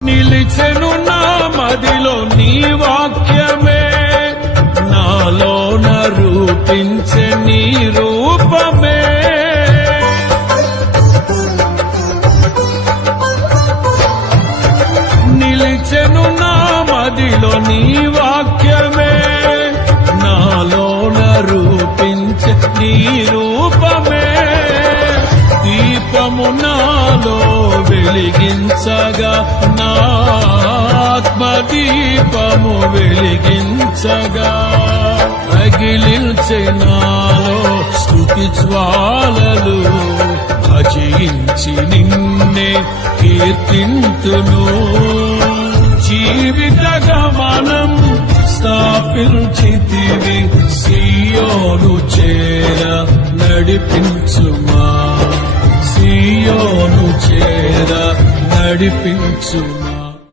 నిలిచెను నా మదిలో నీ వాక్యమే, నాలోన రూపించే నీ రూపమే. నిలిచెను నా మదిలో నీ వాక్యమే, నాలోన రూపించే నీ రూపమే. దీపము నాలో వెలిగించగా, నా ఆత్మదీపము వెలిగించగా, రగిలించే నాలో స్తుతి జ్వాలలు. భజించి నిన్నే కీర్తింతును, జీవిత గమనం స్థాపించితివి. సియోను చేర నడిపించుమా, సియోను చేర నడిపించుమా.